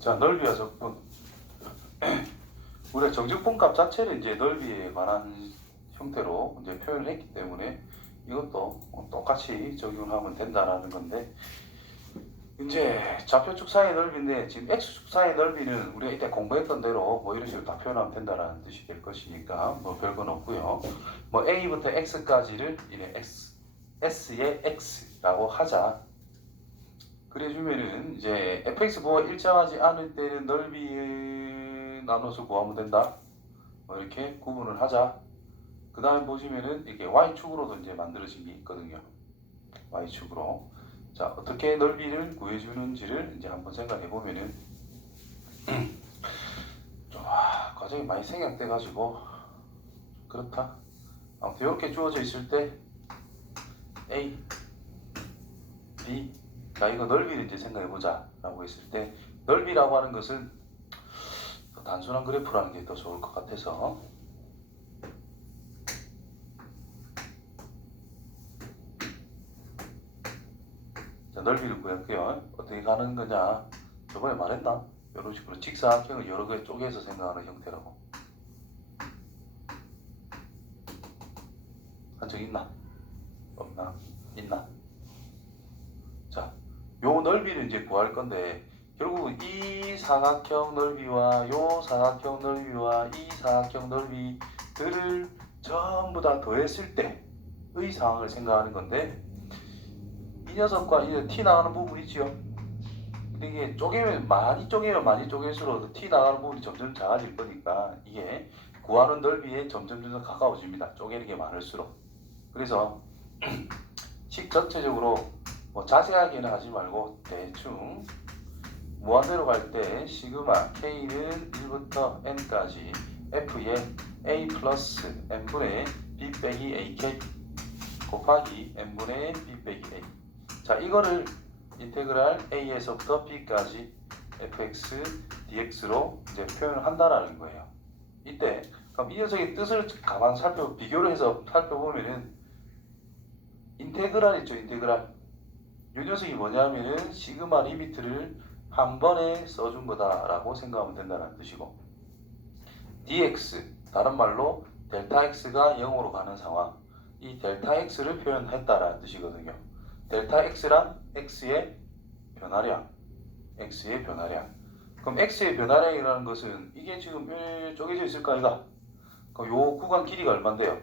자, 넓이와 적분. 우리가 정직분값 자체를 이제 넓이에 관한 형태로 이제 표현을 했기 때문에 이것도 똑같이 적용하면 된다라는 건데, 이제 좌표축 사이의 넓이인데 지금 x축 사이의 넓이는 우리가 이때 공부했던 대로 뭐 이런 식으로 다 표현하면 된다라는 뜻이 될 것이니까 뭐 별건 없고요. 뭐 a부터 x까지를 이래 s의 x라고 하자. 그래주면은 이제 fx 부호가 일정하지 않을 때는 넓이 나눠서 구하면 된다. 뭐 이렇게 구분을 하자. 그 다음에 보시면은 이렇게 y축으로도 이제 만들어진 게 있거든요. y축으로. 자, 어떻게 넓이를 구해주는지를 이제 한번 생각해 보면은 좀 과정이 많이 생략돼 가지고 그렇다. 아무튼 이렇게 주어져 있을 때 A, B, 자 이거 넓이를 이제 생각해 보자 라고 했을 때 넓이라고 하는 것은 더 단순한 그래프라는 게 더 좋을 것 같아서, 자, 넓이를 구할게요. 어떻게 가는 거냐? 저번에 말했나? 이런 식으로 직사각형을 여러 개 쪼개서 생각하는 형태라고. 한 적 있나? 없나? 있나? 자, 요 넓이를 이제 구할 건데 결국은 이 사각형 넓이와 요 사각형 넓이와 이 사각형 넓이들을 전부 다 더했을 때의 상황을 생각하는 건데, 이 녀석과 이제 T 나가는 부분 있지요. 근데 이게 많이 쪼개면수록 T 나가는 부분이 점점 작아질 거니까 이게 구하는 넓이에 점점 가까워집니다. 쪼개는 게 많을수록. 그래서 식 전체적으로 뭐 자세하게는 하지 말고 대충 무한대로 갈 때 시그마 K는 1부터 N까지 F에 A 플러스 N분의 B 빼기 AK 곱하기 N분의 B 빼기 A. 자, 이거를 인테그랄 A에서부터 B까지 fx dx로 이제 표현을 한다라는 거예요. 이때 그럼 이 녀석의 뜻을 가만 비교를 해서 살펴보면은 인테그랄 있죠, 인테그랄. 이 녀석이 뭐냐면은 시그마 리미트를 한 번에 써준 거다라고 생각하면 된다는 뜻이고, dx 다른 말로 델타 x가 0으로 가는 상황, 이 델타 x를 표현했다라는 뜻이거든요. 델타 x란 x의 변화량, x의 변화량. 그럼 x의 변화량이라는 것은 이게 지금 쪼개져 있을까 이가? 그럼 요 구간 길이가 얼마인데요?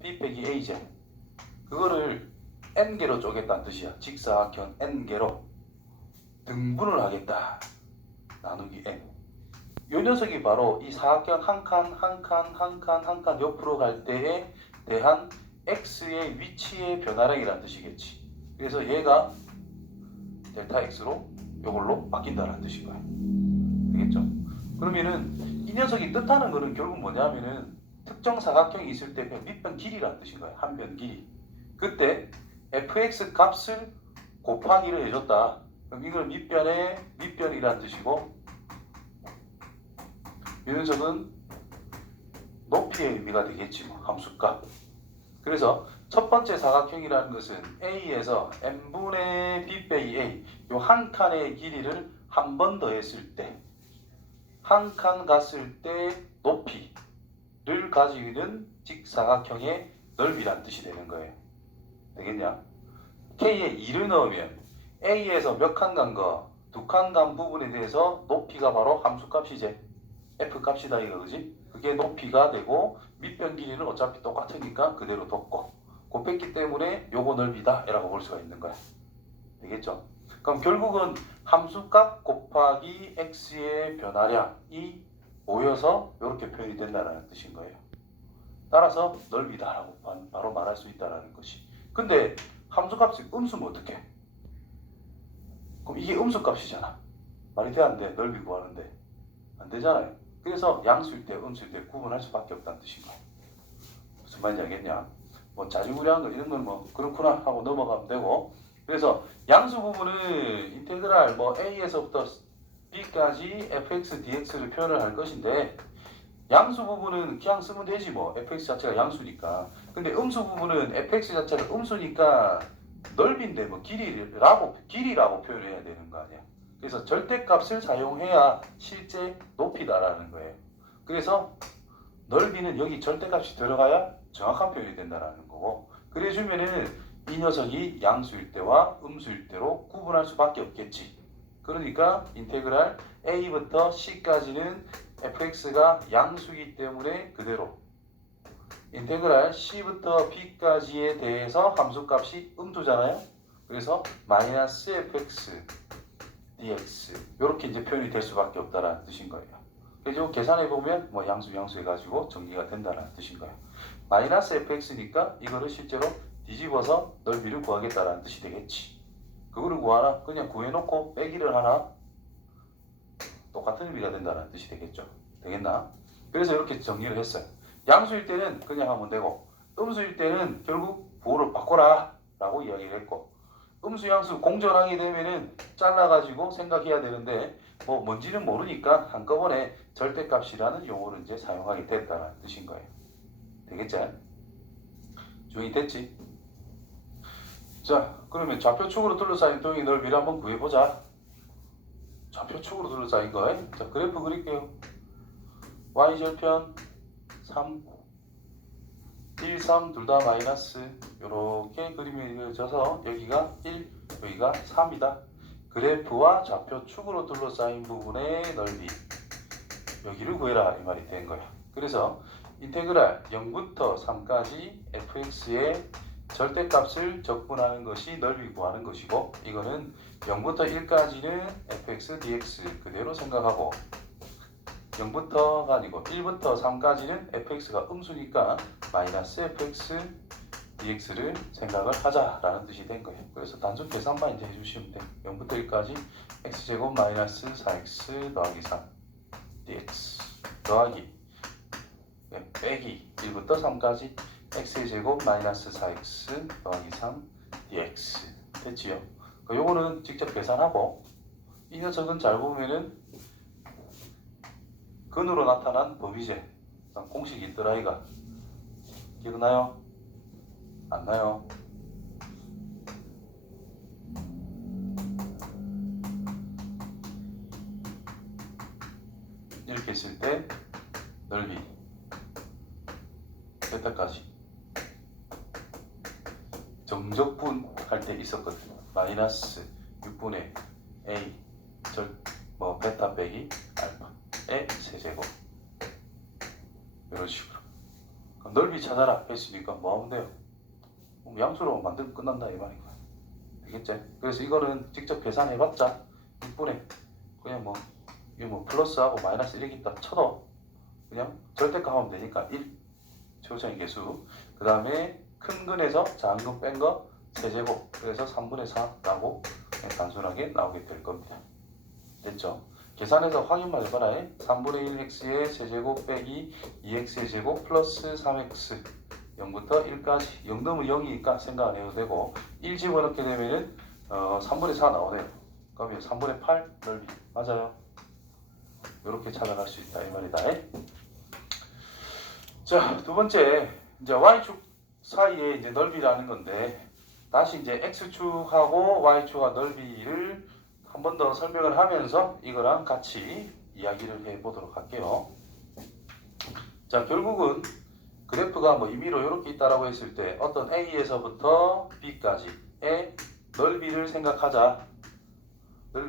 b 빼기 a제. 그거를 n개로 쪼갰다는 뜻이야. 직사각형 n개로 등분을 하겠다. 나누기 n. 요 녀석이 바로 이 사각형 한 칸 옆으로 갈 때에 대한 x의 위치의 변화량이라는 뜻이겠지. 그래서 얘가 델타 x로 요걸로 바뀐다는 뜻인 거야. 되겠죠? 그러면은 이 녀석이 뜻하는 거는 결국 뭐냐면은 특정 사각형이 있을 때 그냥 밑변 길이라는 뜻인 거야. 한 변 길이. 그때 fx 값을 곱하기를 해줬다. 그럼 이걸 밑변이라는 뜻이고, 이 녀석은 높이의 의미가 되겠지 뭐, 함수값. 그래서 첫 번째 사각형이라는 것은 A에서 n분의 B 빼기 A, 요 한 칸의 길이를 한 번 더 했을 때, 한 칸 갔을 때 높이를 가지는 직사각형의 넓이란 뜻이 되는 거예요. 되겠냐? K에 2를 넣으면 A에서 몇 칸 간 거, 두 칸 간 부분에 대해서 높이가 바로 함수값이지. F값이다 이거, 그지? 그게 높이가 되고 밑변 길이는 어차피 똑같으니까 그대로 뒀고 곱했기 때문에 요거 넓이다 라고 볼 수가 있는 거야. 되겠죠? 그럼 결국은 함수값 곱하기 x의 변화량이 모여서 이렇게 표현이 된다는 뜻인 거예요. 따라서 넓이다라고 바로 말할 수 있다는 것이. 근데 함수값이 음수면 어떡해? 그럼 이게 음수값이잖아. 말이 돼 안 돼? 넓이 구하는데 안 되잖아요. 그래서 양수일 때 음수일 때 구분할 수밖에 없다는 뜻인 거예요. 무슨 말인지 알겠냐? 뭐 자지구레한 거 이런 건 뭐 그렇구나 하고 넘어가면 되고, 그래서 양수 부분은 인테그랄 뭐 a에서부터 b까지 fx dx를 표현을 할 것인데, 양수 부분은 그냥 쓰면 되지 뭐, fx 자체가 양수니까. 근데 음수 부분은 fx 자체가 음수니까 넓이인데 뭐 길이라고 표현해야 되는 거 아니야. 그래서 절대값을 사용해야 실제 높이다라는 거예요. 그래서 넓이는 여기 절대값이 들어가야 정확한 표현이 된다는 거고, 그래주면은 이 녀석이 양수일 때와 음수일 때로 구분할 수밖에 없겠지. 그러니까 인테그랄 a부터 c까지는 fx가 양수이기 때문에 그대로, 인테그랄 c부터 b까지에 대해서 함수값이 음수잖아요. 그래서 마이너스 fx dx 이렇게 이제 표현이 될 수밖에 없다라는 뜻인 거예요. 그래서 계산해 보면 뭐 양수 해가지고 정리가 된다는 뜻인 거예요. 마이너스 fx니까 이거를 실제로 뒤집어서 넓이를 구하겠다라는 뜻이 되겠지. 그거를 구하나? 그냥 구해놓고 빼기를 하나? 똑같은 의미가 된다는 뜻이 되겠죠. 되겠나? 그래서 이렇게 정리를 했어요. 양수일 때는 그냥 하면 되고, 음수일 때는 결국 부호를 바꿔라 라고 이야기를 했고, 음수 양수 공전하게 되면은 잘라가지고 생각해야 되는데 뭐 뭔지는 모르니까 한꺼번에 절대값이라는 용어를 이제 사용하게 됐다는 뜻인 거예요. 되겠지? 조용히 됐지? 자, 그러면 좌표축으로 둘러싸인 도형의 넓이를 한번 구해보자. 좌표축으로 둘러싸인 거. 자, 그래프 그릴게요. y절편 3, 1, 3 둘 다 마이너스 이렇게 그림이 그려져서 여기가 1, 여기가 3이다. 그래프와 좌표축으로 둘러싸인 부분의 넓이 여기를 구해라 이 말이 된 거야. 그래서 인테그랄 0부터 3까지 fx의 절대값을 적분하는 것이 넓이 구하는 것이고, 이거는 0부터 1까지는 fx dx 그대로 생각하고, 0부터가 아니고 1부터 3까지는 fx가 음수니까 마이너스 fx dx를 생각을 하자라는 뜻이 된 거예요. 그래서 단순 계산만 이제 해주시면 돼요. 0부터 1까지 x제곱 마이너스 4x 더하기 3 dx 더하기 빼기 1부터 3까지 x제곱 마이너스 4x 더하기 3 dx 됐지요? 요거는 직접 계산하고, 이 녀석은 잘 보면은 근으로 나타난 범위제 공식이 있더라 이가. 기억나요? 안 나요? 이렇게 했을 때 넓이 베타까지 정적분 할 때 있었거든. 마이너스 6분의 a 베타 빼기 알파의 세제곱 이런 식으로. 그럼 넓이 찾아라 했으니까 뭐 하면 돼요? 양수로 만들면 끝난다 이 말인 거야. 되겠지? 그래서 이거는 직접 계산해봤자 6분의 그냥 이거 플러스하고 마이너스 이렇게 있다 쳐도 그냥 절대값 하면 되니까 1 최고차의 개수, 그 다음에 큰 근에서 작은 근 뺀 거 세제곱, 그래서 3분의 4라고 단순하게 나오게 될 겁니다. 됐죠? 계산해서 확인만 해봐라. 3분의 1x의 세제곱 빼기 2x의 제곱 플러스 3x 0부터 1까지 0 넣으면 0이니까 생각 안 해도 되고, 1 집어넣게 되면은 3분의 4 나오네요. 그러면 3분의 8 넓이 맞아요. 이렇게 찾아갈 수 있다 이 말이다. 자, 두 번째 이제 y축 사이에 이제 넓이라는 건데, 다시 이제 x축하고 y축과 넓이를 한 번 더 설명을 하면서 이거랑 같이 이야기를 해보도록 할게요. 자, 결국은 그래프가 임의로 이렇게 있다라고 했을 때 어떤 A에서부터 B까지의 넓이를 생각하자.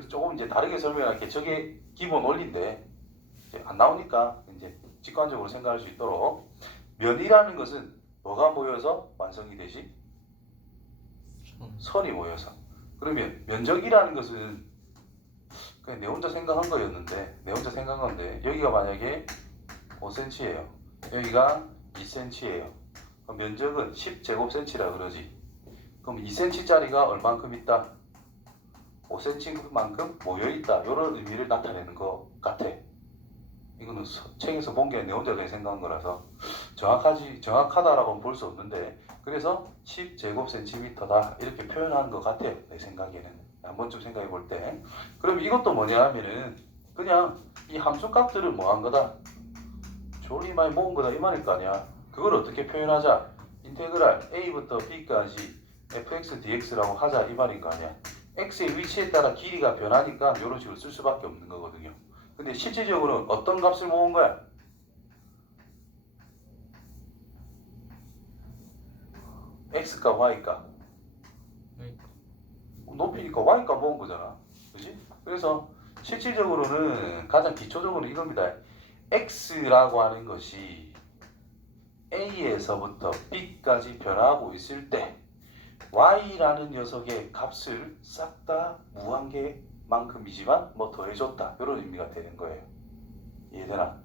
조금 이제 다르게 설명할게. 저게 기본 원리인데 이제 안 나오니까 이제 직관적으로 생각할 수 있도록, 면이라는 것은 뭐가 모여서 완성이 되지? 선이 모여서. 그러면 면적이라는 것은 그냥 내 혼자 생각한 거였는데, 내 혼자 생각한 건데, 여기가 만약에 5cm예요. 여기가 2cm예요. 그럼 면적은 10제곱cm라 그러지. 그럼 2cm짜리가 얼만큼 있다? 5cm만큼 모여있다. 이런 의미를 나타내는 것 같아. 이거는 책에서 본 게 내 혼자 그냥 생각한 거라서 정확하다라고는 볼 수 없는데, 그래서 10제곱cm다 이렇게 표현하는 것 같아요. 내 생각에는. 한 번쯤 생각해 볼 때. 그럼 이것도 뭐냐 하면은 그냥 이 함수값들을 뭐 한 거다? 조리 많이 모은 거다 이 말일 거 아니야. 그걸 어떻게 표현하자? 인테그랄 a부터 b까지 fx dx라고 하자 이 말인 거 아니야. x의 위치에 따라 길이가 변하니까 이런 식으로 쓸 수밖에 없는 거거든요. 근데 실질적으로 어떤 값을 모은 거야? x가 y가 높이니까 y가 모은 거잖아. 그지? 그래서 실질적으로는 가장 기초적으로 이겁니다. x라고 하는 것이 a에서부터 b까지 변화하고 있을 때 y라는 녀석의 값을 싹 다 무한계만큼이지만 뭐 더해줬다 이런 의미가 되는 거예요. 이해되나?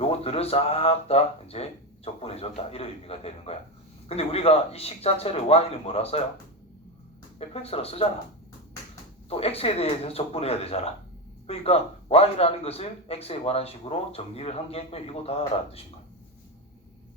요것들을 싹 다 이제 적분해줬다 이런 의미가 되는 거야. 근데 우리가 이 식 자체를 y는 뭐라 써요? fx로 쓰잖아. 또 x에 대해서 적분해야 되잖아. 그러니까 y라는 것을 x에 관한 식으로 정리를 한 게 이거다 라는 뜻인 거야.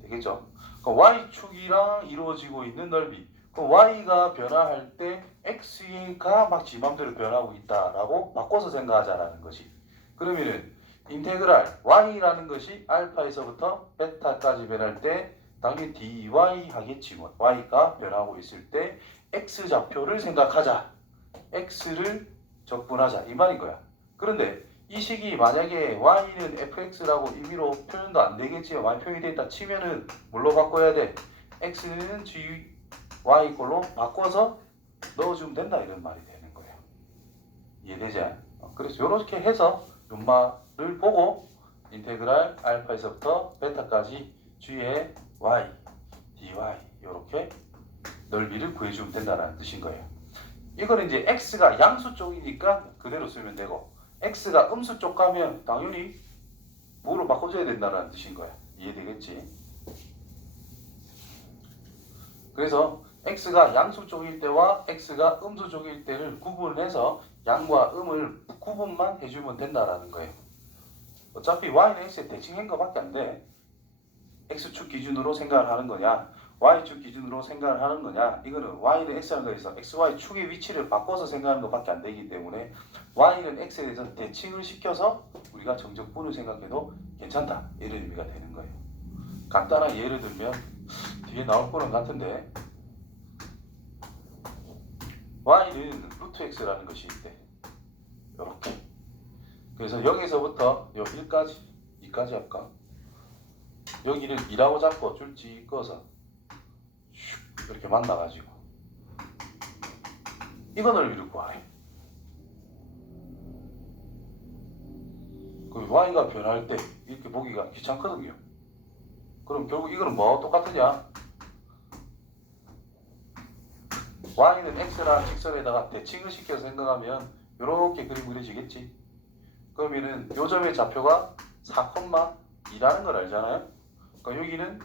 되겠죠? 그러니까 y축이랑 이루어지고 있는 넓이. 그럼 y가 변화할 때 x가 막 지 맘대로 변하고 있다라고 바꿔서 생각하자라는 것이. 그러면은 인테그랄 y라는 것이 알파에서부터 베타까지 변할 때 당연히 dy 하겠지 뭐. y가 변하고 있을 때 x 좌표를 생각하자. x를 적분하자 이 말인 거야. 그런데 이 식이 만약에 y는 fx라고 임의로 표현도 안 되겠지요. 많이 표현이 됐다 치면은 뭘로 바꿔야 돼? x는 gy 꼴로 바꿔서 넣어주면 된다 이런 말이 되는 거예요. 이해되지? 그래서 이렇게 해서 연말을 보고 인테그랄 알파에서부터 베타까지 g의 y, dy 이렇게 넓이를 구해주면 된다는 뜻인 거예요. 이거는 이제 x가 양수 쪽이니까 그대로 쓰면 되고 x가 음수 쪽 가면 당연히 뭐로 바꿔줘야 된다는 뜻인 거야. 이해되겠지? 그래서 x가 양수 쪽일 때와 x가 음수 쪽일 때를 구분해서 양과 음을 구분만 해주면 된다라는 거예요. 어차피 y는 x에 대칭한 거밖에 안 돼. x축 기준으로 생각을 하는 거냐 y축 기준으로 생각을 하는 거냐 이거는 y는 x라는 거에서 xy축의 위치를 바꿔서 생각하는 것밖에 안 되기 때문에 y는 x에 대해서 대칭을 시켜서 우리가 정적분을 생각해도 괜찮다 이런 의미가 되는 거예요. 간단한 예를 들면 뒤에 나올 거는 같은데 y는 루트 x라는 것이 있대. 이렇게. 그래서 0에서부터 1까지 2까지 할까? 여기를 2라고 잡고 줄 찍어서 이렇게 만나가지고 이거 넓이를 구하래. 그 y가 변할 때 이렇게 보기가 귀찮거든요. 그럼 결국 이거는 뭐하고 똑같으냐? y는 x라는 직선에다가 대칭을 시켜서 생각하면 이렇게 그림 그려지겠지. 그러면은 요 점의 좌표가 4,2라는 걸 알잖아요. 그러니까 여기는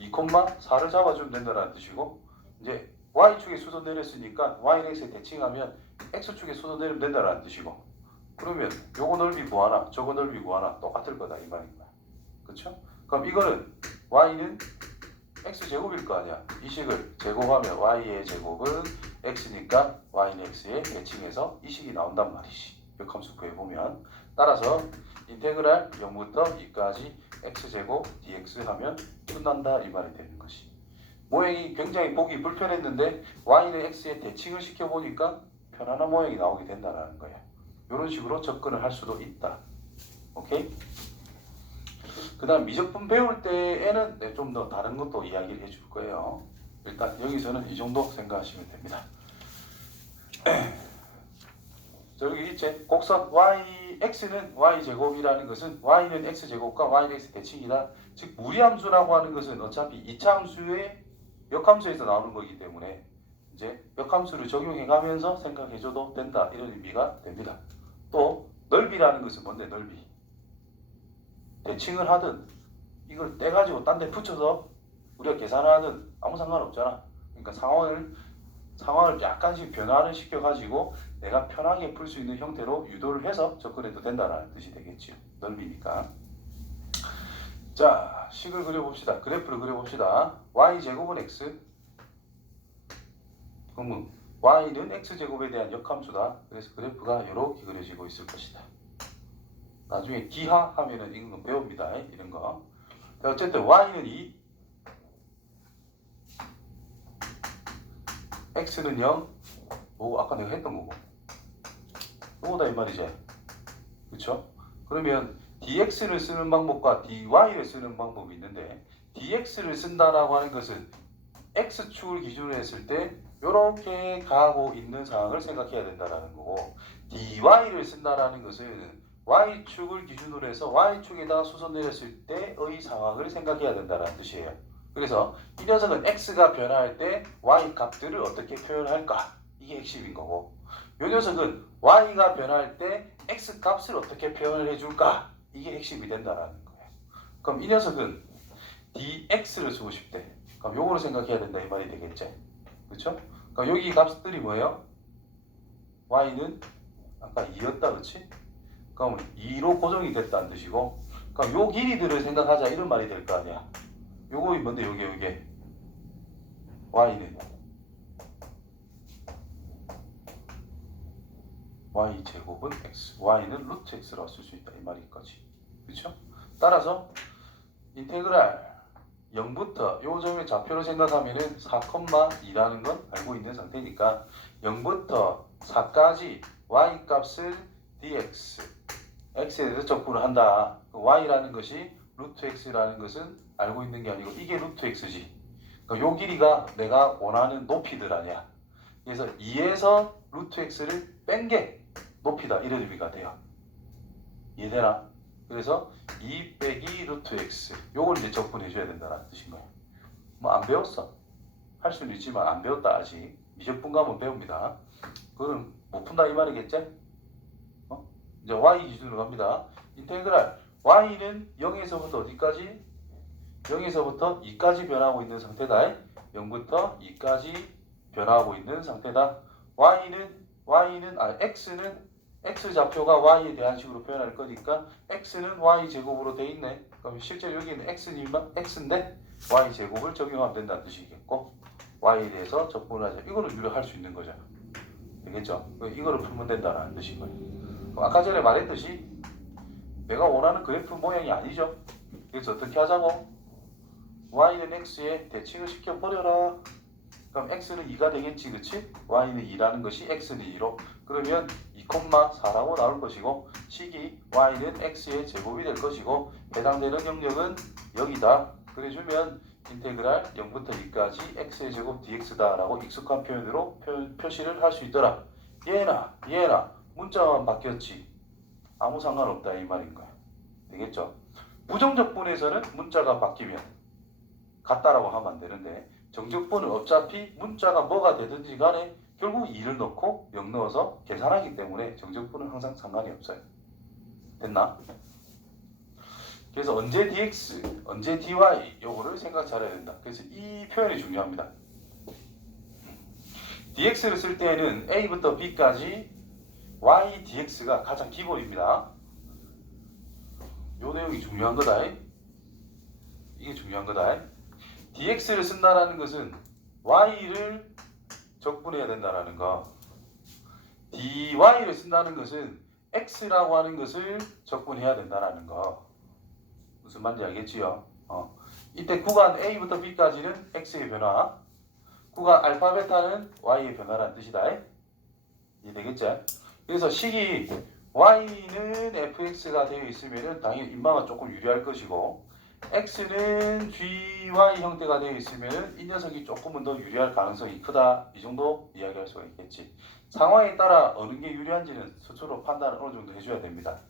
2,4를 잡아주면 된다는 뜻이고 이제 y축에 수도 내렸으니까 y는 x에 대칭하면 x축에 수도 내리면 된다는 뜻이고 그러면 요거 넓이 구하나 저거 넓이 구하나 똑같을 거다 이 말인 거야. 그쵸? 그럼 이거는 y는 x제곱일 거 아니야. 이 식을 제곱하면 y의 제곱은 x니까 y는 x에 대칭해서 이 식이 나온단 말이지. 역함수 구해보면 따라서 인테그랄 0부터 2까지 x제곱 dx 하면 끝난다 이 말이 되는 것이. 모양이 굉장히 보기 불편했는데 y는 x에 대칭을 시켜보니까 편안한 모양이 나오게 된다는 거야. 이런 식으로 접근을 할 수도 있다. 오케이? 그 다음 미적분 배울 때에는 좀 더 다른 것도 이야기를 해줄 거예요. 일단 여기서는 이 정도 생각하시면 됩니다. 저기 있지? 곡선 x는 y제곱이라는 것은 y는 x제곱과 y는 x 대칭이다. 즉 무리함수라고 하는 것은 어차피 2차 함수의 역함수에서 나오는 거기 때문에 이제 역함수를 적용해 가면서 생각해줘도 된다 이런 의미가 됩니다. 또 넓이라는 것은 뭔데? 넓이 대칭을 하든 이걸 떼가지고 딴 데 붙여서 우리가 계산을 하든 아무 상관없잖아. 그러니까 상황을 약간씩 변화를 시켜가지고 내가 편하게 풀 수 있는 형태로 유도를 해서 접근해도 된다는 뜻이 되겠지요. 넓이니까. 자, 식을 그려봅시다. 그래프를 그려봅시다. y제곱은 x. 그러면 y는 x제곱에 대한 역함수다. 그래서 그래프가 이렇게 그려지고 있을 것이다. 나중에 기하 하면은 이건 배웁니다. 이런 거. 어쨌든 y는 2, x는 0, 요거 아까 내가 했던 거고. 요거다 이 말이지. 그쵸? 그러면 dx를 쓰는 방법과 dy를 쓰는 방법이 있는데 dx를 쓴다라고 하는 것은 x축을 기준으로 했을 때 이렇게 가고 있는 상황을 생각해야 된다라는 거고 dy를 쓴다라는 것은 y축을 기준으로 해서 y축에다가 수선 내렸을 때의 상황을 생각해야 된다는 뜻이에요. 그래서 이 녀석은 x가 변화할 때 y 값들을 어떻게 표현할까? 이게 핵심인 거고 이 녀석은 y가 변화할 때 x 값을 어떻게 표현을 해줄까? 이게 핵심이 된다라는 거예요. 그럼 이 녀석은 dx를 쓰고 싶대. 그럼 요거를 생각해야 된다 이 말이 되겠지? 그렇죠? 그럼 여기 값들이 뭐예요? y는 아까 2였다 그렇지? 그럼 2로 고정이 됐다는 뜻이고 그럼 요 길이들을 생각하자 이런 말이 될 거 아니야. 요거 뭔데 요게 y는 y 제곱은 x y는 루트 x라고 쓸 수 있다 이 말인 거지. 그렇죠? 따라서 인테그랄 0부터 요 점의 좌표를 생각하면은 4,2라는 건 알고 있는 상태니까 0부터 4까지 y 값을 dx x에 대해서 적분을 한다. y라는 것이 루트 x라는 것은 알고 있는 게 아니고 이게 루트 x지. 그러니까 요 길이가 내가 원하는 높이들 아니야. 그래서 2에서 루트 x를 뺀 게 높이다 이런 의미가 돼요. 이해되나? 그래서 2 빼기 루트 x 요걸 이제 적분해 줘야 된다는 뜻인 거예요. 뭐 안 배웠어. 할 수는 있지만 안 배웠다 아직. 미적분 가면 배웁니다. 그럼 못 푼다 이 말이겠지? 이제 y 기준으로 갑니다. 인테그랄 y는 0에서부터 어디까지? 0에서부터 2까지 변하고 있는 상태다. 0부터 2까지 변하고 있는 상태다. x는 x 좌표가 y에 대한 식으로 표현할 거니까 x는 y 제곱으로 돼 있네. 그럼 실제로 여기는 x인데 y 제곱을 적용하면 된다는 뜻이겠고 y에 대해서 적분을 하자. 이거는 유력할 수 있는 거잖아. 되겠죠? 이거를 풀면 된다는 뜻인 거예요. 아까 전에 말했듯이 내가 원하는 그래프 모양이 아니죠. 그래서 어떻게 하자고? y는 x에 대칭을 시켜버려라. 그럼 x는 2가 되겠지, 그치? y는 2라는 것이 x는 2로 그러면 2,4라고 나올 것이고 식이 y는 x의 제곱이 될 것이고 해당되는 영역은 여기다. 그래주면 인테그랄 0부터 2까지 x의 제곱 dx다 라고 익숙한 표현으로 표시를 할 수 있더라. 얘나 문자만 바뀌었지. 아무 상관없다 이 말인 거야. 되겠죠? 부정적분에서는 문자가 바뀌면 같다라고 하면 안 되는데 정적분은 어차피 문자가 뭐가 되든지 간에 결국 2를 넣고 0 넣어서 계산하기 때문에 정적분은 항상 상관이 없어요. 됐나? 그래서 언제 dx, 언제 dy 요거를 생각 잘해야 된다. 그래서 이 표현이 중요합니다. dx를 쓸 때에는 a부터 b까지 y dx가 가장 기본입니다. 요 내용이 중요한 거다. 이게 중요한 거다. dx를 쓴다라는 것은 y를 적분해야 된다라는 거. dy를 쓴다는 것은 x라고 하는 것을 적분해야 된다라는 거. 무슨 말인지 알겠지요? 이때 구간 a부터 b까지는 x의 변화, 구간 알파 베타는 y의 변화라는 뜻이다. 이해되겠죠? 그래서 식이 y는 fx가 되어 있으면 당연히 인마가 조금 유리할 것이고 x는 gy 형태가 되어 있으면 이 녀석이 조금은 더 유리할 가능성이 크다. 이 정도 이야기할 수가 있겠지. 상황에 따라 어느 게 유리한지는 스스로 판단을 어느 정도 해줘야 됩니다.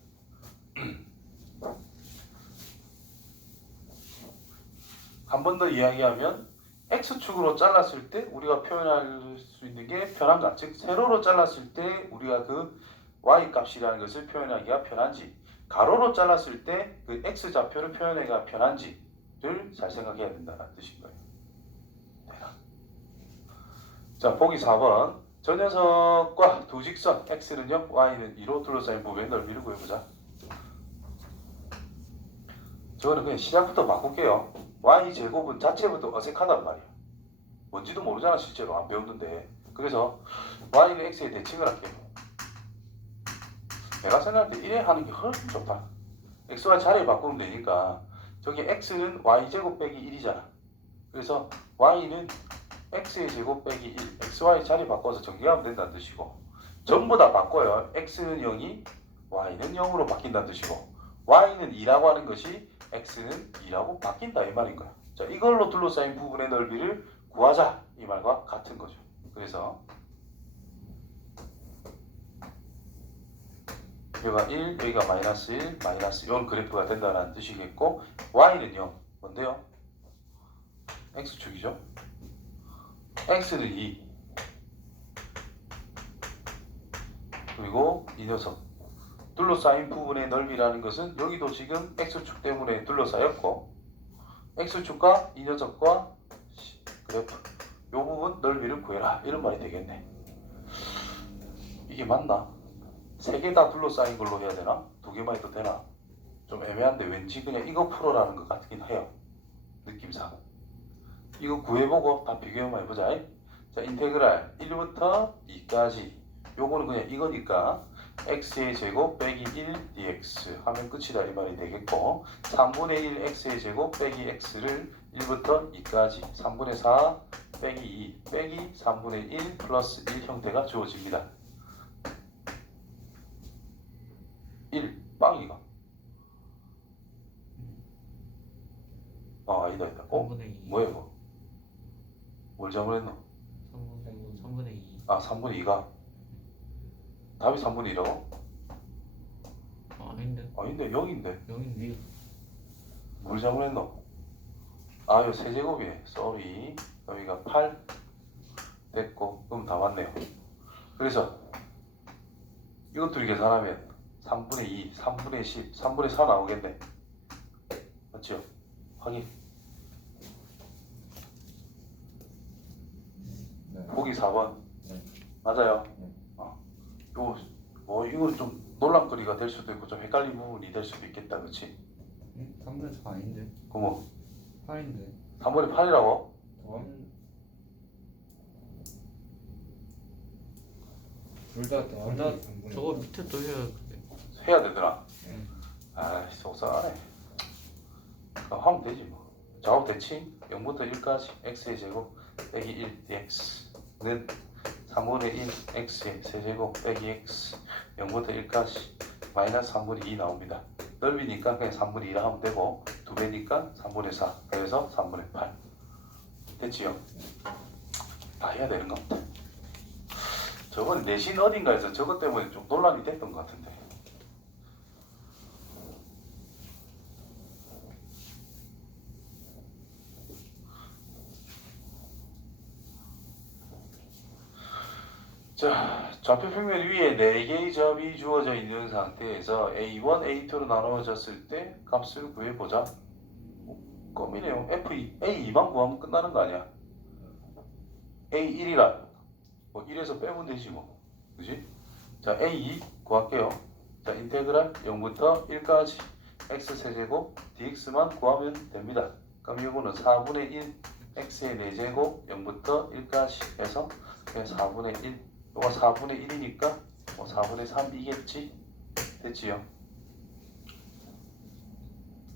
한 번 더 이야기하면 x축으로 잘랐을 때 우리가 표현할 수 있는 게 편한가? 즉 세로로 잘랐을 때 우리가 그 y 값이라는 것을 표현하기가 편한지 가로로 잘랐을 때 그 x 좌표를 표현하기가 편한지를 잘 생각해야 된다는 뜻인 거예요. 자, 보기 4번. 저 녀석과 두 직선 x는 0, y는 2로 둘러싸인 부분의 넓이를 구해보자. 저거는 그냥 시작부터 바꿀게요. y 제곱은 자체부터 어색하단 말이야. 뭔지도 모르잖아 실제로 안 배웠는데. 그래서 y는 x에 대칭을 할게요. 내가 생각할 때 이래 하는 게 훨씬 좋다. x와 자리를 바꾸면 되니까 저기 x는 y제곱 빼기 1이잖아. 그래서 y는 x의 제곱 빼기 1, xy 자리 바꿔서 정리하면 된다는 뜻이고 전부 다 바꿔요. x는 0이 y는 0으로 바뀐다는 뜻이고 y는 2라고 하는 것이 x는 2라고 바뀐다 이 말인 거야. 자, 이걸로 둘러싸인 부분의 넓이를 구하자 이 말과 같은 거죠. 그래서 여기가 1, 여기가 마이너스 1, 마이너스 이런 그래프가 된다는 뜻이겠고 y는 0. 뭔데요? x축이죠. x는 2. 그리고 이 녀석 둘러싸인 부분의 넓이라는 것은 여기도 지금 x축 때문에 둘러싸였고 x축과 이 녀석과 그래프 요 부분 넓이를 구해라 이런 말이 되겠네. 이게 맞나? 세 개 다 둘러싸인 걸로 해야 되나? 두 개만 해도 되나? 좀 애매한데 왠지 그냥 이거 풀어라는 것 같긴 해요. 느낌상. 이거 구해보고 다 비교 한번 해보자. 자, 인테그랄 1부터 2까지 요거는 그냥 이거니까 x의 제곱 빼기 1 dx 하면 끝이다 이 말이 되겠고 3분의 1 x의 제곱 빼기 x를 1부터 2까지 3분의 4 빼기 2 빼기 3분의 1 플러스 1 형태가 주어집니다. 1 빵이가 아니다 어? 3분의 2. 뭐야 이거? 뭘 잘못했노? 3분의 2. 아 3분의 2가 답이 3분의 2라고? 아닌데. 아닌데 0인데 0인데. 뭘 잘못했노? 아 이거 세제곱이네 쏘리 여기가 8 됐고 그럼 다 맞네요. 그래서 이것들이 계산하면 3분의 2, 3분의 10, 3분의 4 나오겠네. 맞죠? 확인. 네. 보기 4번. 네. 맞아요. 네. 이거 좀 논란거리가 될 수도 있고 좀 헷갈린 부분이 될 수도 있겠다. 그치? 3분의 4 아닌데? 그럼 8인데? 3분의 8이라고? 둘다 저거 밑에 또 해야 돼. 해야 되더라. 네. 아이 속상하네. 그럼 하면 되지 뭐. 작업 대칭 0부터 1까지 x의 제곱 빼기 1 dx는 3분의 1 x의 세제곱 빼기 x 0부터 1까지 마이너스 3분의 2 나옵니다. 넓이니까 그냥 3분의 2라 하면 되고 2배니까 3분의 4 그래서 3분의 8 됐지요? 다 해야 되는 것 같아. 저번 내신 어딘가에서 저것 때문에 좀 논란이 됐던 것 같은데. 자, 좌표 평면 위에 4개의 점이 주어져 있는 상태에서 A1, A2로 나누어졌을 때 값을 구해보자. 껌이네요. F2, A2만 구하면 끝나는 거 아니야? A1이라 뭐 1에서 빼면 되지 뭐. 그지? 자, A2 구할게요. 자, 인테그랄 0부터 1까지 x세제곱 dx만 구하면 됩니다. 그럼 이거는 4분의 1 x의 4제곱 0부터 1까지 해서 그냥 4분의 1 이거 4분의 1이니까 뭐 4분의 3이겠지? 됐지요?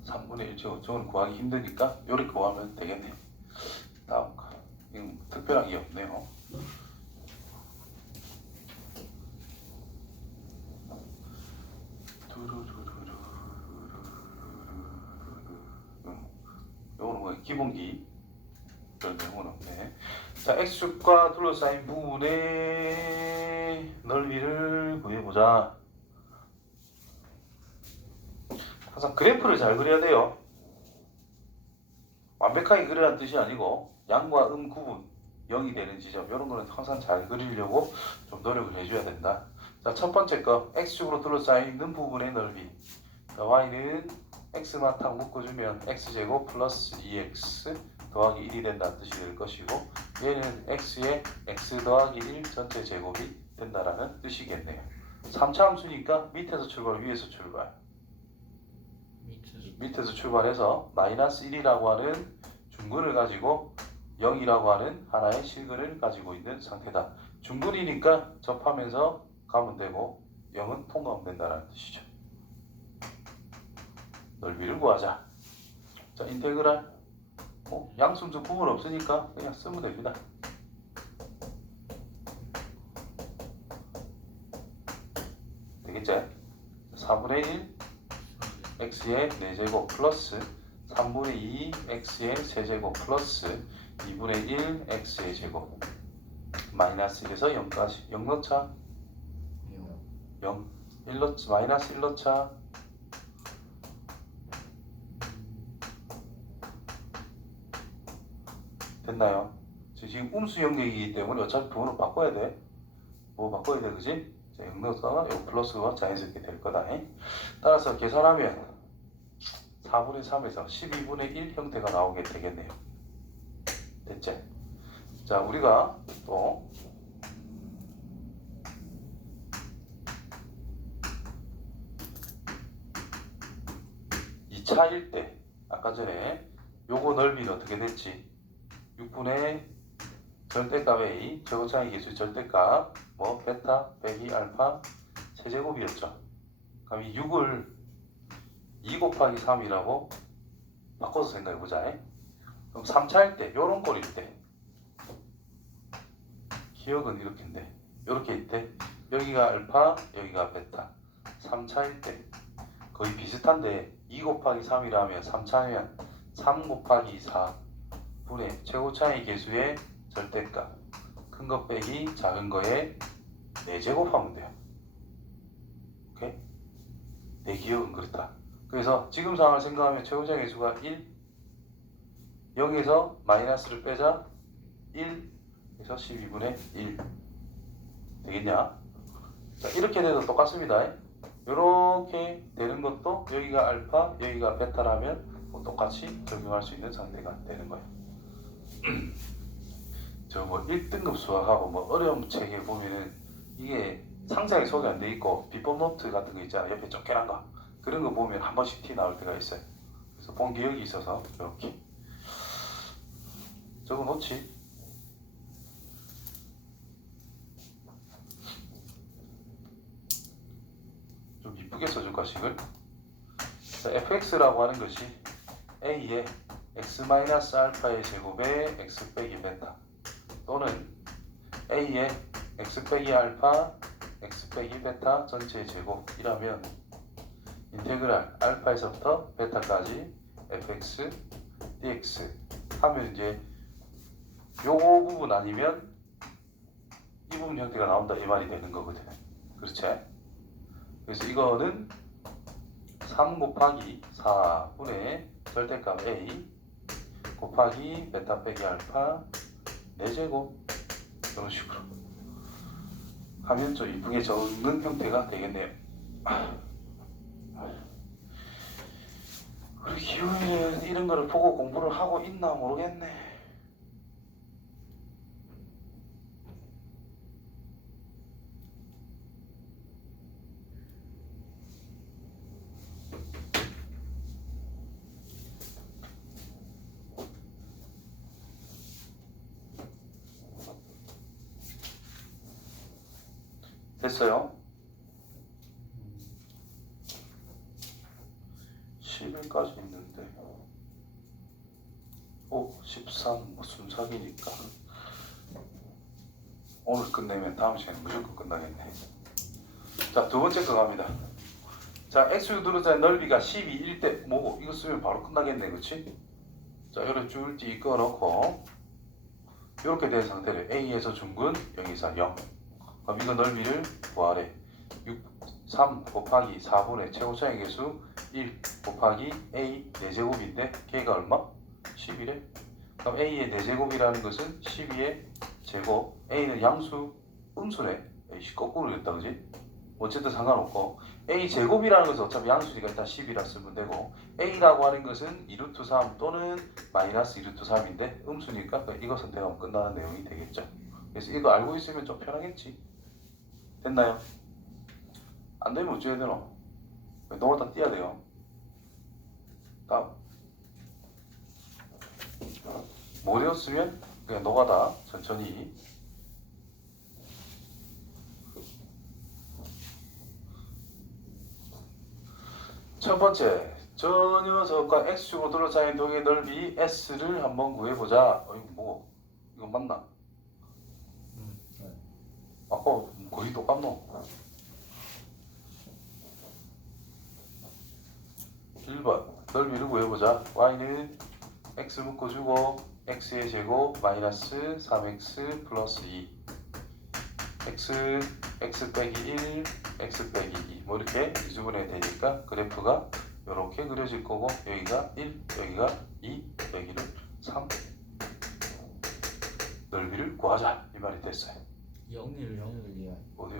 3분의 1죠. 저건 구하기 힘드니까 요렇게 구하면 되겠네. 다음 거. 이건 특별한 게 없네요. 요거는 뭐 기본기 별 내용은 없네. 자, x축과 둘러싸인 부분의 넓이를 구해보자. 항상 그래프를 잘 그려야 돼요. 완벽하게 그리라는 뜻이 아니고 양과 음 구분 0이 되는 지점 이런 거는 항상 잘 그리려고 좀 노력을 해줘야 된다. 자, 첫 번째 거 x축으로 둘러싸이는 부분의 넓이. 자, y는 x만 탁 묶어주면 x제곱 플러스 2x 더하기 1이 된다는 뜻이 될 것이고 얘는 x의 x 더하기 1 전체 제곱이 된다라는 뜻이겠네요. 3차 함수니까 밑에서 출발 위에서 출발. 밑에서 출발해서 마이너스 1이라고 하는 중근을 가지고 0이라고 하는 하나의 실근을 가지고 있는 상태다. 중근이니까 접하면서 가면 되고 0은 통과하면 된다는 뜻이죠. 넓이를 구하자. 자, 인테그랄 양순수 구분 없으니까 그냥 쓰면 됩니다. 되겠지? 4분의 1 x의 4제곱 플러스 3분의 2 x의 세제곱 플러스 2분의 1 x의 제곱 마이너스 1에서 0까지 0 넣자 0 1 넣자 마이너스 1 넣자 됐나요? 지금 음수 영역이기 때문에 어차피 부호는 바꿔야 돼. 뭐 바꿔야 돼, 그지? 자, 0 넣었다가 요 플러스가 자연스럽게 될 거다. 따라서 계산하면 4분의 3에서 12분의 1 형태가 나오게 되겠네요. 됐지? 자, 우리가 또 2차일 때 아까 전에 요거 넓이는 어떻게 됐지? 6분의 절대값 A 제곱차의 계수 절대값 뭐 베타 빼기 알파 세제곱이었죠. 그럼 이 6을 2 곱하기 3이라고 바꿔서 생각해보자. 그럼 3차일 때 요런 꼴일 때 기억은 이렇게인데 요렇게 있대. 여기가 알파 여기가 베타 3차일 때 거의 비슷한데 2 곱하기 3이라면 3차면 3 곱하기 4분의 최고차의 계수의 절대값 큰 거 빼기 작은 거에 4제곱 하면 돼요. 오케이? 내 기억은 그렇다. 그래서 지금 상황을 생각하면 최고차의 계수가 1 0에서 마이너스를 빼자 1에서 12분의 1 되겠냐? 자, 이렇게 돼도 똑같습니다. 이렇게 되는 것도 여기가 알파 여기가 베타라면 뭐 똑같이 적용할 수 있는 상태가 되는 거예요. 저 뭐 1등급 수학하고 뭐 어려운 책에 보면은 이게 상세하게 소개 안 돼 있고 비법 노트 같은 거 있잖아. 옆에 쫓겨난 거 그런 거 보면 한 번씩 티 나올 때가 있어요. 그래서 본 기억이 있어서 이렇게 적어 놓지. 좀 이쁘게 써줄까 식을. 자, fx라고 하는 것이 a의 x-알파의 제곱에 x 빼기 베타 또는 a의 x 빼기 알파 x 빼기 베타 전체의 제곱이라면 인테그랄 알파에서부터 베타까지 fx dx 하면 이제 요 부분 아니면 이 부분 형태가 나온다 이 말이 되는 거거든. 그렇지? 그래서 이거는 3 곱하기 4분의 절대값 a 곱하기 베타 빼기 알파 4제곱 이런 식으로 하면 좀 이쁘게 적는 형태가 되겠네요. 우리 기훈이는 이런 거를 보고 공부를 하고 있나 모르겠네. 됐어요? 11까지 있는데 13 순삭이니까 오늘 끝내면 다음 시간에 무조건 끝나겠네. 자, 두 번째 거 갑니다. 자, x축 두루자의 넓이가 12일 때 뭐고 이거 쓰면 바로 끝나겠네. 그치? 자, 요래 줄띠 꺼놓고 이렇게 된 상태를 a에서 중근 0에서 0 그럼 이거 넓이를 구하래. 3 곱하기 4분의 최고차의 계수 1 곱하기 a 4제곱인데 걔가 얼마? 11에? 그럼 a의 4제곱이라는 것은 12의 제곱 a는 양수 음수네. 에이씨 거꾸로 됐다 그지? 어쨌든 상관없고 a 제곱이라는 것은 어차피 양수니까 일단 10이라 쓰면 되고 a라고 하는 것은 2루트 3 또는 마이너스 2루트 3인데 음수니까 이거 선택하면 끝나는 내용이 되겠죠. 그래서 이거 알고 있으면 좀 편하겠지. 됐나요? 안 되면 어찌해야 되노? 넘어다 띄어야 돼요. 다음. 뭐 되었으면 그냥 노가다 천천히. 첫 번째, 저 녀석과 x축으로 둘러싸인 동의 넓이 s를 한번 구해보자. 이거 뭐? 이거 맞나? 아까 거의 똑같노? 1번 넓이를 구해보자. y는 x 묶어주고 x의 제곱 마이너스 3x 플러스 2 x 빼기 1 x 빼기 2 뭐 이렇게 미지분해 되니까 그래프가 이렇게 그려질 거고 여기가 1 여기가 2 여기를 3 넓이를 구하자 이 말이 됐어요. 0일 어디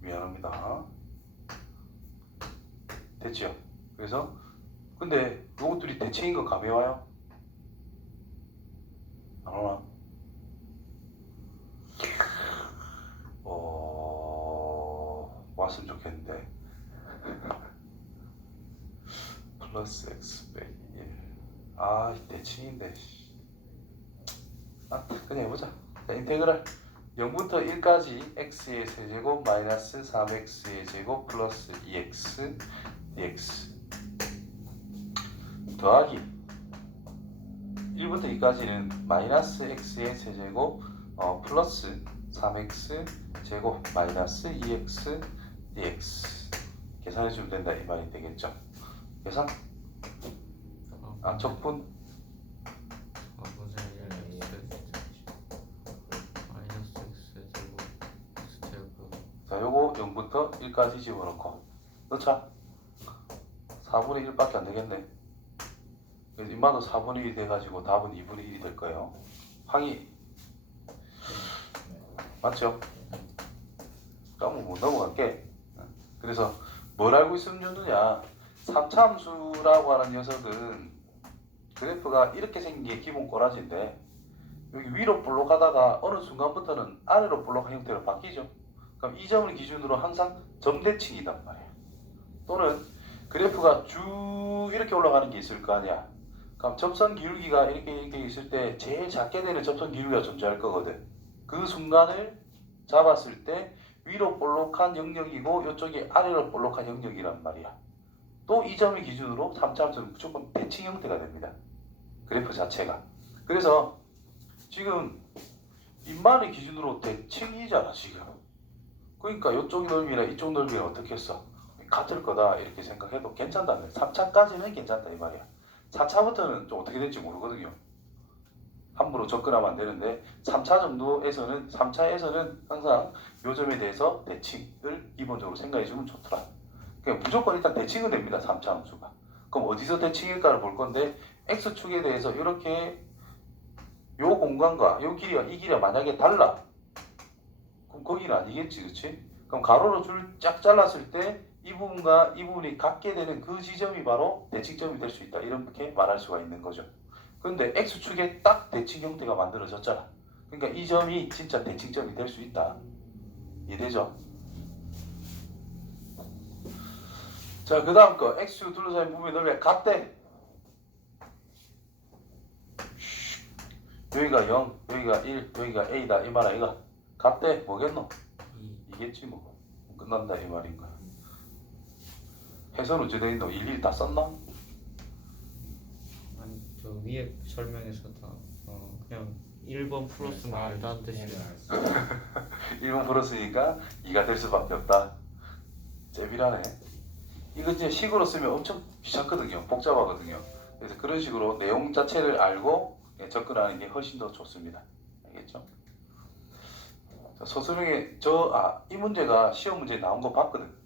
미안합니다. 됐죠? 그래서 근데 요것들이 대칭인 거 감이 와요? 안 오나? 왔으면 좋겠는데. 플러스 x 빼기 1 대칭인데 그냥 해보자. 인테그랄 0부터 1까지 x의 세제곱 마이너스 3x의 제곱 플러스 2x dx 더하기 1부터 2까지는 마이너스 x의 세제곱 플러스 3x 제곱 마이너스 2x dx 계산해주면 된다 이 말이 되겠죠. 계산? 적분? 자, 요거 0부터 1까지 집어넣고 넣자. 4분의 1밖에 안 되겠네. 그래서 인마도 4분의 1이 돼가지고 답은 2분의 1이 될 거예요. 항의 맞죠? 그럼 못 넘어갈게. 그래서 뭘 알고 있으면 좋느냐. 3차 함수라고 하는 녀석은 그래프가 이렇게 생긴 게 기본 꼬라지인데 여기 위로 볼록하다가 어느 순간부터는 아래로 볼록한 형태로 바뀌죠. 그럼 이 점을 기준으로 항상 점대칭이단 말이에요. 또는 그래프가 쭉 이렇게 올라가는 게 있을 거 아니야. 그럼 접선 기울기가 이렇게 있을 때 제일 작게 되는 접선 기울기가 존재할 거거든. 그 순간을 잡았을 때 위로 볼록한 영역이고 이쪽이 아래로 볼록한 영역이란 말이야. 또 이 점을 기준으로 3차 함수는 무조건 대칭 형태가 됩니다. 그래프 자체가. 그래서 지금 인만의 기준으로 대칭이잖아 지금. 그러니까 이쪽 넓이나 이쪽 넓이는 어떻게 했어? 같을 거다 이렇게 생각해도 괜찮다는 거야. 3차까지는 괜찮다 이 말이야. 4차부터는 좀 어떻게 될지 모르거든요. 함부로 접근하면 안 되는데 3차 정도에서는 3차에서는 항상 요 점에 대해서 대칭을 기본적으로 생각해 주면 좋더라. 그러니까 무조건 일단 대칭은 됩니다. 3차 함수가. 그럼 어디서 대칭일까를 볼 건데 x축에 대해서 이렇게 요 공간과 요 길이와 이 길이가 만약에 달라. 그럼 거기는 아니겠지, 그렇지? 그럼 가로로 줄 쫙 잘랐을 때 이 부분과 이 부분이 같게 되는 그 지점이 바로 대칭점이 될 수 있다. 이렇게 말할 수가 있는 거죠. 근데 x축에 딱 대칭 형태가 만들어졌잖아. 그러니까 이 점이 진짜 대칭점이 될 수 있다. 이해되죠? 자, 그 다음 거 x축 둘러싸인 부분의 넓이가 같대. 여기가 0, 여기가 1, 여기가 a다 이 말 아이가? 같대 뭐겠노? 이겠지 뭐. 끝난다 이 말인 거야. 해설은 어찌 되있노? 일일이 다 썼나? 아니 저 위에 설명에서 다 그냥 1번 플러스 말도 안 되시네. 1번 풀었으니까 2가 될 수밖에 없다. 잽이라네. 이거 이제 식으로 쓰면 엄청 귀찮거든요. 복잡하거든요. 그래서 그런 식으로 내용 자체를 알고 접근하는 게 훨씬 더 좋습니다. 알겠죠? 서술형에 이 문제가 시험 문제에 나온 거 봤거든.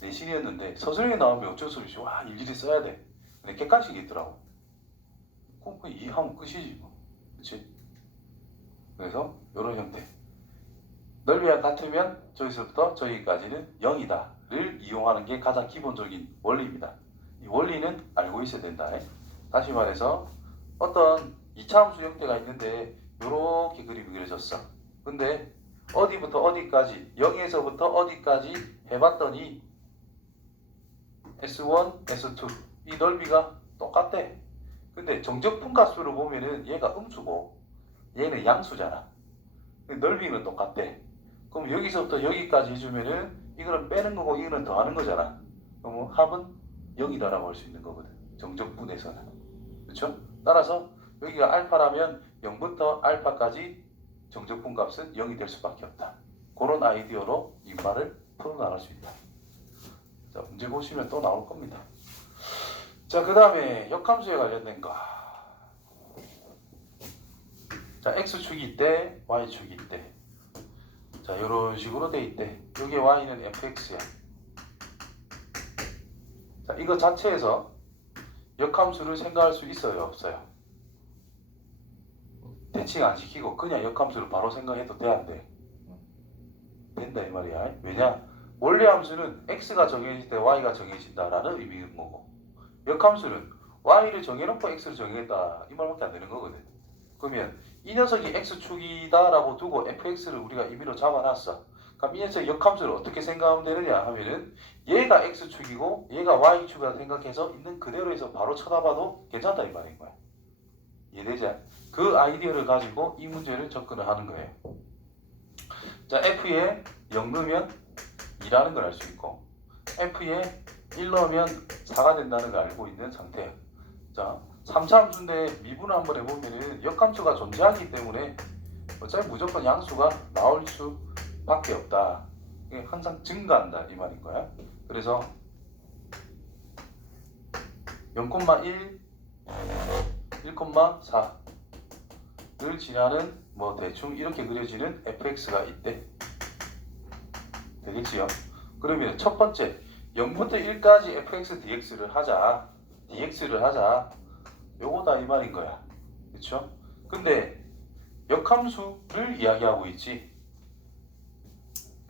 내신이었는데 서술형에 나오면 어쩔 수 없이 와 일일이 써야 돼. 근데 객관식이 있더라고. 그럼 이해하면 끝이지 뭐. 그렇지? 그래서 이런 형태. 넓이가 같으면 저기서부터 저기까지는 0이다를 이용하는 게 가장 기본적인 원리입니다. 이 원리는 알고 있어야 된다. 다시 말해서 어떤 2차 함수 형태가 있는데 이렇게 그림이 그려졌어. 근데 어디부터 어디까지 0에서부터 어디까지 해봤더니 S1, S2 이 넓이가 똑같대. 근데 정적분 값으로 보면은 얘가 음수고 얘는 양수잖아. 넓이는 똑같대. 그럼 여기서부터 여기까지 해주면은 이거는 빼는 거고 이거는 더하는 거잖아. 그럼 합은 0이다라고 할 수 있는 거거든. 정적분에서는. 그렇죠? 따라서 여기가 알파라면 0부터 알파까지 정적분 값은 0이 될 수밖에 없다. 그런 아이디어로 이 말을 풀어나갈 수 있다. 자, 문제 보시면 또 나올 겁니다. 자, 그 다음에 역함수에 관련된 거. 자, x축이 있대, y축이 있대. 자, 이런 식으로 돼 있대. 여기 y는 fx야. 자, 이거 자체에서 역함수를 생각할 수 있어요, 없어요? 대칭 안 시키고 그냥 역함수를 바로 생각해도 돼, 안 돼? 된다 이 말이야. 왜냐? 원래 함수는 x가 정해질 때 y가 정해진다라는 의미인 거고, 역함수는 y를 정해놓고 x를 정했다 이 말밖에 안 되는 거거든. 그러면 이 녀석이 x축이다라고 두고 fx를 우리가 임의로 잡아놨어. 그럼 이 녀석 역함수를 어떻게 생각하면 되느냐 하면은 얘가 x축이고 얘가 y축이라 생각해서 있는 그대로 해서 바로 쳐다봐도 괜찮다 이 말인 거야. 이해되지? 그 아이디어를 가지고 이 문제를 접근을 하는 거예요. 자, f에 0 넣으면 2라는 걸 알 수 있고 f에 1 넣으면 4가 된다는 걸 알고 있는 상태야. 자, 3차 함수인데 미분을 한번 해보면은 역함수가 존재하기 때문에 어차피 무조건 양수가 나올 수밖에 없다. 이게 항상 증가한다 이 말인 거야. 그래서 0,1, 1,4를 지나는 뭐 대충 이렇게 그려지는 fx가 있대. 되겠지요? 그러면 첫 번째 0부터 1까지 fx dx를 하자. 요거다 이 말인 거야. 그쵸? 근데 역함수를 이야기하고 있지.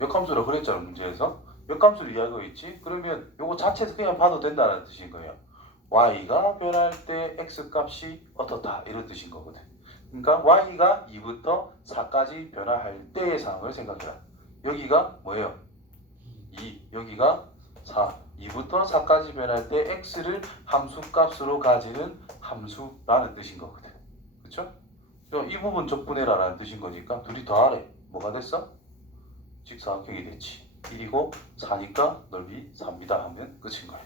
역함수라고 그랬잖아 문제에서. 역함수를 이야기하고 있지. 그러면 요거 자체에서 그냥 봐도 된다는 뜻인 거예요. y가 변할 때 x 값이 어떻다 이런 뜻인 거거든. 그러니까 y가 2부터 4까지 변화할 때의 상황을 생각해라. 여기가 뭐예요? 2, 여기가 4. 2부터 4까지 변할 때 x를 함수값으로 가지는 함수라는 뜻인 거거든. 그쵸? 이 부분 적분해라 라는 뜻인 거니까 둘이 더하래. 뭐가 됐어? 직사각형이 됐지. 1이고 4니까 넓이 3이다 하면 끝인 거야.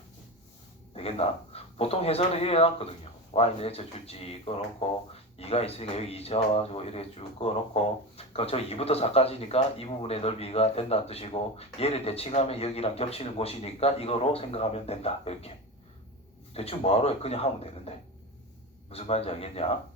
되겠나? 보통 해설을 이래 놨거든요. y는 x 줄지 꺼놓고 2가 있으니까 여기 2 재워가지고 이렇게 쭉 꺼놓고, 그럼 저 2부터 4까지니까 이 부분의 넓이가 된다는 뜻이고 얘를 대칭하면 여기랑 겹치는 곳이니까 이거로 생각하면 된다. 이렇게 대충 뭐하러 해? 그냥 하면 되는데 무슨 말인지 알겠냐?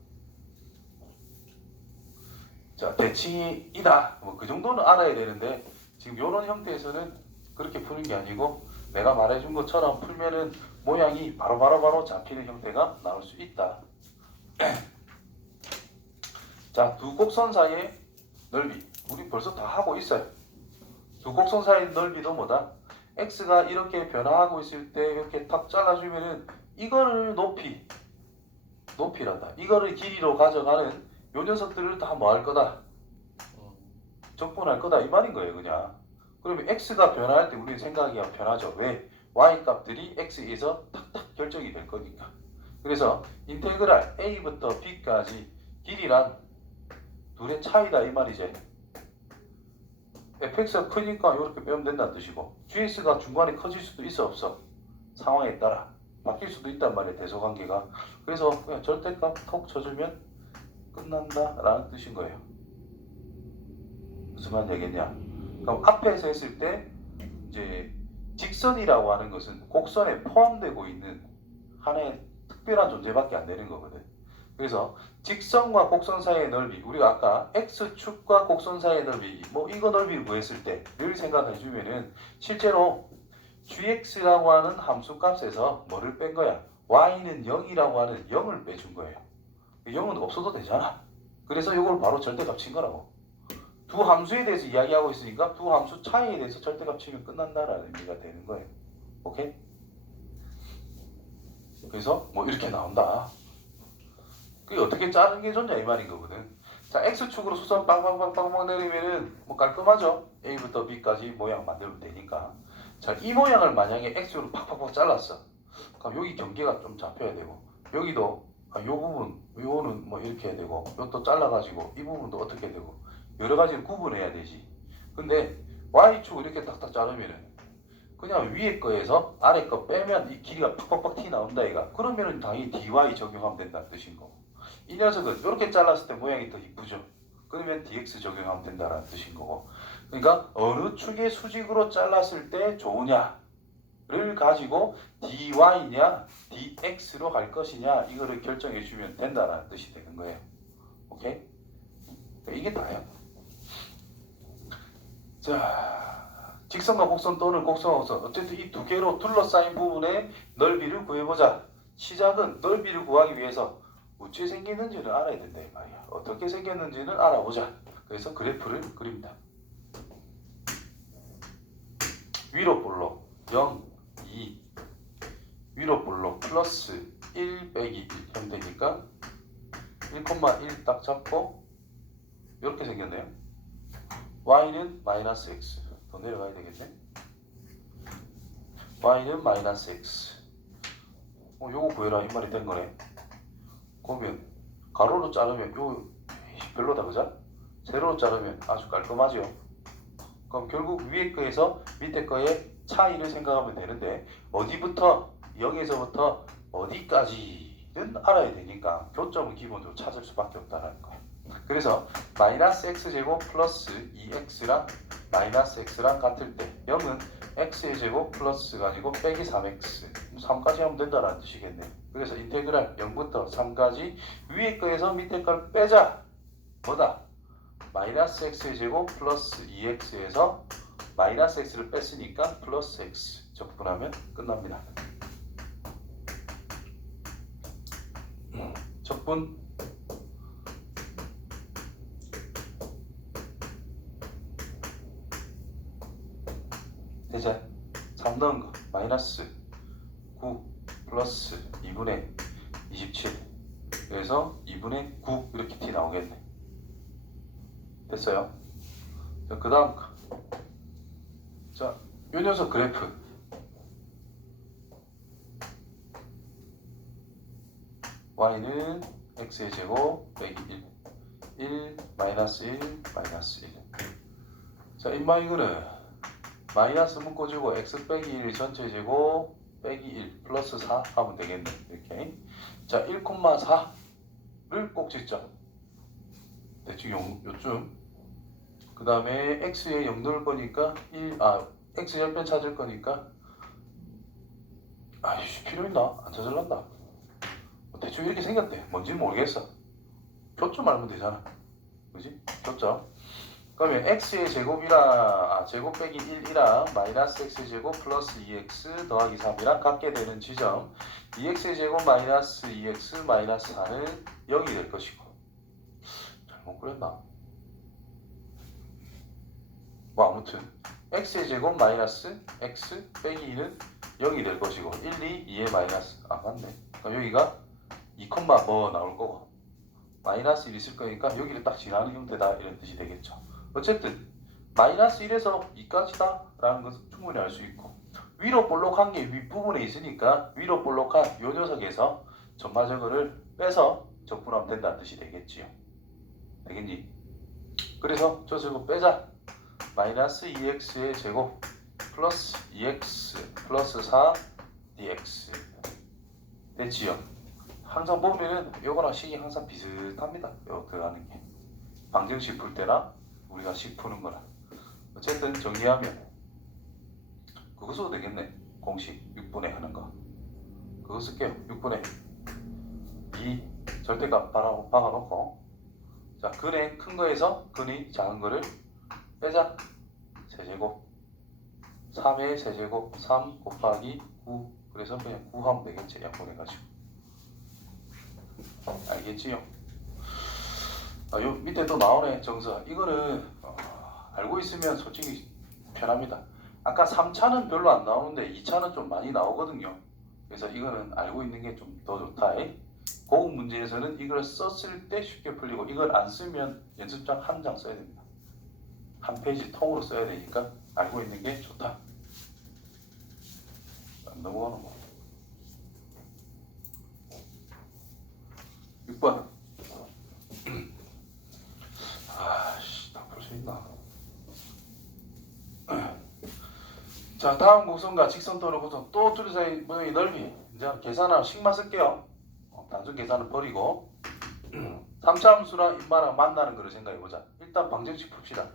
자, 대칭이 이다 뭐 그 정도는 알아야 되는데 지금 이런 형태에서는 그렇게 푸는 게 아니고 내가 말해준 것처럼 풀면은 모양이 바로 잡히는 형태가 나올 수 있다. 자, 두 곡선 사이의 넓이 우리 벌써 다 하고 있어요. 두 곡선 사이의 넓이도 뭐다? x가 이렇게 변화하고 있을 때 이렇게 탁 잘라주면은 이거를 높이란다. 이거를 길이로 가져가는 요 녀석들을 다 뭐 할 거다? 적분할 거다 이 말인 거예요. 그냥. 그러면 x가 변화할 때 우리는 생각이 변하죠. 왜? y 값들이 x에서 탁탁 결정이 될 거니까. 그래서 인테그랄 a부터 b까지 길이란 둘의 차이다 이 말이지. fx가 크니까 이렇게 빼면 된다는 뜻이고 gx가 중간에 커질 수도 있어 없어? 상황에 따라 바뀔 수도 있단 말이야 대소관계가. 그래서 그냥 절대값 톡 쳐주면 끝난다 라는 뜻인 거예요. 무슨 말인지 알겠냐? 그럼 앞에서 했을 때 이제 직선이라고 하는 것은 곡선에 포함되고 있는 하나의 특별한 존재밖에 안 되는 거거든. 그래서 직선과 곡선 사이의 넓이, 우리가 아까 x축과 곡선 사이의 넓이, 뭐 이거 넓이를 구했을 때를 생각해 주면은 실제로 gx라고 하는 함수 값에서 뭐를 뺀 거야? y는 0이라고 하는 0을 빼준 거예요. 0은 없어도 되잖아. 그래서 이걸 바로 절대값 친 거라고. 두 함수에 대해서 이야기하고 있으니까 두 함수 차이에 대해서 절대값 치면 끝난다라는 의미가 되는 거예요. 오케이? 그래서 뭐 이렇게 나온다. 그게 어떻게 짜는 게 좋냐 이 말인 거거든. 자, x축으로 수선 빵빵빵빵 내리면은 뭐 깔끔하죠. a부터 b까지 모양 만들면 되니까. 자, 이 모양을 만약에 x로 팍팍팍 잘랐어. 그럼 여기 경계가 좀 잡혀야 되고 여기도 요 부분, 요거는 뭐 이렇게 해야 되고 요것도 잘라가지고 이 부분도 어떻게 되고 여러 가지를 구분해야 되지. 근데 y축 이렇게 딱딱 자르면은 그냥 위에 거에서 아래 거 빼면 이 길이가 팍팍팍 튀 나온다 이가. 그러면은 당연히 dy 적용하면 된다는 뜻인 거고. 이 녀석은 이렇게 잘랐을 때 모양이 더 이쁘죠. 그러면 dx 적용하면 된다는 뜻인 거고. 그러니까 어느 축의 수직으로 잘랐을 때 좋으냐 를 가지고 dy냐 dx로 갈 것이냐 이거를 결정해 주면 된다라는 뜻이 되는 거예요. 오케이? 이게 다예요. 자, 직선과 곡선 또는 곡선과 곡선 어쨌든 이 두 개로 둘러싸인 부분의 넓이를 구해보자. 시작은 넓이를 구하기 위해서 어떻게 생기는지를 알아야 된다 이 말이야. 어떻게 생겼는지는 알아보자. 그래서 그래프를 그립니다. 위로 볼록 0, 2 위로 볼록 플러스 1 빼기 1 형태니까 1,1 딱 잡고 이렇게 생겼네요. y는 마이너스 x 더 내려가야 되겠네. y는 마이너스 x 요거 구해라 이 말이 된 거네. 그러면 가로로 자르면 요 별로다 그죠? 세로로 자르면 아주 깔끔하죠. 그럼 결국 위에 거에서 밑에 거의 차이를 생각하면 되는데 어디부터 0에서부터 어디까지는 알아야 되니까 교점은 기본적으로 찾을 수밖에 없다는 거예요. 그래서 마이너스 x제곱 플러스 2x랑 마이너스 x랑 같을 때 0은 x의 제곱 플러스가 아니고 빼기 3x 3까지 하면 된다는 뜻이겠네요. 그래서 인테그랄 0부터 3까지 위에 거에서 밑에 걸 빼자. 뭐다? 마이너스 x의 제곱 플러스 2x에서 마이너스 x를 뺐으니까 플러스 x 적분하면 끝납니다. 적분 대자 3 넣은 거 마이너스 9 플러스 2분의 27 그래서 2분의 9 이렇게 t 나오겠네. 됐어요? 그 다음 자, 요 녀석 그래프 y는 x의 제곱 빼기 1 마이너스 1 마이너스 1 자, 임마 이거는 마이너스 묶어주고 x 빼기 1 전체 제곱 빼기 1 플러스 4 하면 되겠네. 이렇게 자 1,4를 꼭 짓자. 대충 요쯤 그 다음에 x에 0 넣을 거니까 x 절편 찾을 거니까 아이씨 필요 있나? 안 찾을란다. 대충 이렇게 생겼대. 뭔지는 모르겠어. 교점 알면 되잖아. 그지? 교점. 그러면 x의 제곱이랑 제곱 빼기 1이랑 마이너스 x 제곱 플러스 2x 더하기 3이랑 같게 되는 지점 2x의 제곱 마이너스 2x 마이너스 4는 0이 될 것이고 잘못 그랬나? 뭐 아무튼 x의 제곱 마이너스 x 빼기 2는 0이 될 것이고 1, 2, 2의 마이너스 맞네. 그럼 여기가 2, 뭐 나올 거고 마이너스 1 있을 거니까 여기를 딱 지나는 형태다 이런 뜻이 되겠죠. 어쨌든 마이너스 1에서 2까지다 라는 것은 충분히 알 수 있고 위로 볼록한 게 윗부분에 있으니까 위로 볼록한 요 녀석에서 전마저거를 빼서 적분하면 된다는 뜻이 되겠지요. 되겠니? 그래서 저 제곱 빼자. 마이너스 2x의 제곱 플러스 2x 플러스 4 dx 됐지요? 항상 보면은 요거랑 식이 항상 비슷합니다. 요 들어가는 게 방정식 풀 때나 우리가 식 푸는 거라. 어쨌든 정리하면 그거 써도 되겠네. 공식 6분의 하는 거 그거 쓸게요. 6분의 2 절대값 박아놓고 자 근의 큰 거에서 근이 작은 거를 빼자. 세제곱 3의 세제곱 3 곱하기 9 그래서 그냥 9 하면 되겠지. 약분해가지고 알겠지요? 요 밑에 또 나오네 정서. 이거는 알고 있으면 솔직히 편합니다. 아까 3차는 별로 안 나오는데 2차는 좀 많이 나오거든요. 그래서 이거는 알고 있는 게 좀 더 좋다. 고급 문제에서는 이걸 썼을 때 쉽게 풀리고 이걸 안 쓰면 연습장 한 장 써야 됩니다. 한 페이지 통으로 써야 되니까 알고 있는 게 좋다. 안 넘어가는 거. 6번. 아씨, 다 풀 수 있나? 자, 다음 곡선과 직선 또는 곡선 또 둘이 사이 모양의 넓이. 이제 계산하면 식만 쓸게요. 단순 계산은 버리고 3차 함수랑 인마랑 만나는 거를 생각해보자. 일단 방정식 풉시다.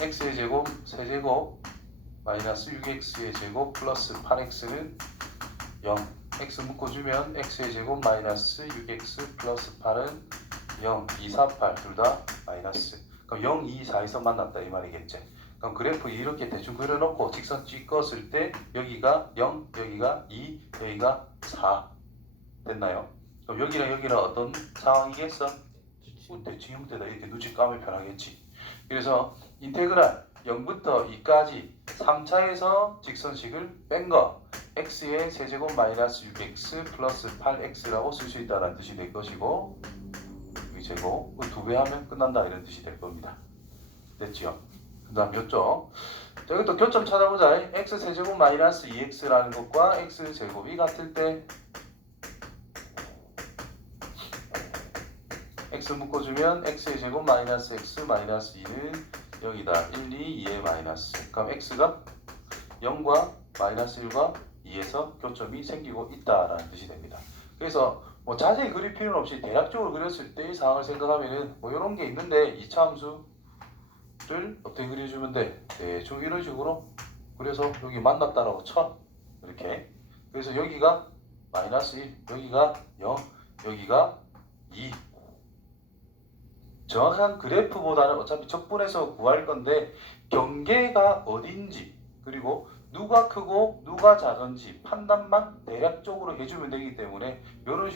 x의 제곱 세제곱 마이너스 6x의 제곱 플러스 8x는 0. x 묶어주면 x의 제곱 마이너스 6x 플러스 8은 0, 2, 4, 8 둘 다 마이너스. 그럼 0, 2, 4에서 만났다 이 말이겠지. 그럼 그래프 이렇게 대충 그려놓고 직선 찍었을 때 여기가 0, 여기가 2, 여기가 4 됐나요? 그럼 여기랑 여기랑 어떤 상황이겠어? 대칭 형태다. 이렇게 눈치 까면 편하겠지. 그래서 인테그랄 0부터 2까지 3차에서 직선식을 뺀 거 x의 세제곱 마이너스 6x 플러스 8x라고 쓸 수 있다는 뜻이 될 것이고 이 제곱 두 배 하면 끝난다 이런 뜻이 될 겁니다. 됐지요? 그 다음 요쪽 여기 또 교점 찾아보자. x 세제곱 마이너스 2x라는 것과 x 제곱이 같을 때 x 묶어주면 x의 제곱 마이너스 x 마이너스 2는 여기다 1, 2, 2의 마이너스. 그럼 x가 0과 마이너스 1과 2에서 교점이 생기고 있다라는 뜻이 됩니다. 그래서 뭐 자세히 그릴 필요는 없이 대략적으로 그렸을 때 이 상황을 생각하면은 뭐 이런 게 있는데 2차 함수를 어떻게 그려주면 돼? 대충 이런 식으로 그래서 여기 만났다라고 쳐. 이렇게. 그래서 여기가 마이너스 1, 여기가 0, 여기가 2. 정확한 그래프보다는 어차피 적분해서 구할 건데 경계가 어딘지 그리고 누가 크고 누가 작은지 판단만 대략적으로 해주면 되기 때문에 이런 식으로